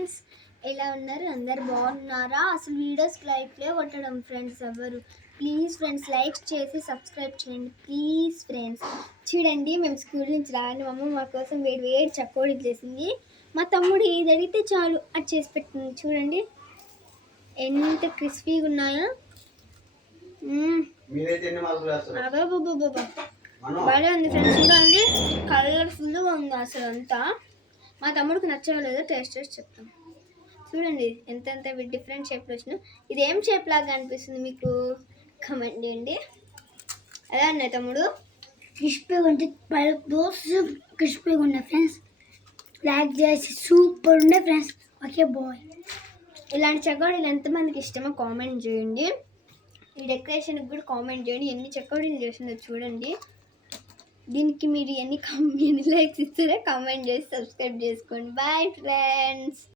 Friends, ఎలా ఉన్నారు? అందరు బాగున్నారా? అసలు వీడియోస్కి లైక్లే కొట్టడం ఫ్రెండ్స్ ఎవరు. ప్లీజ్ ఫ్రెండ్స్ లైక్ చేసి సబ్స్క్రైబ్ చేయండి ప్లీజ్ ఫ్రెండ్స్. చూడండి, మేము స్కూల్ నుంచి రాని మా అమ్మ మా కోసం వేడి వేడి చకోడీ చేసింది. మా తమ్ముడు ఏది అడిగితే చాలు అది చేసి పెట్టింది. చూడండి ఎంత క్రిస్పీగా ఉన్నాయో. బాగా ఉంది ఫ్రెండ్స్, చూడండి కలర్ఫుల్గా ఉంది అసలు అంతా. మా తమ్ముడికి నచ్చలేదో టేస్ట్ చేసి చెప్తాం. చూడండి ఎంత డిఫరెంట్ షేప్లో వచ్చినా. ఇది ఏం షేప్ లాగా అనిపిస్తుంది మీకు? కమెంట్ చేయండి. ఎలా ఉన్నాయి తమ్ముడు? క్రిస్పీగా ఉంటే క్రిస్పీగా ఉన్నాయి ఫ్రెండ్స్. లైక్ చేసి సూపర్ ఉండే ఫ్రెండ్స్. Okay bye. ఇలాంటి చకోడీలు ఎంతమందికి ఇష్టమో కామెంట్ చేయండి. ఈ డెకరేషన్కి కూడా కామెంట్ చేయండి. ఎన్ని చకోడీలు చేసిందో చూడండి. దీనికి మీరు ఎన్ని లైక్స్ ఇస్తారో కామెంట్ చేసి సబ్స్క్రైబ్ చేసుకోండి. Bye friends.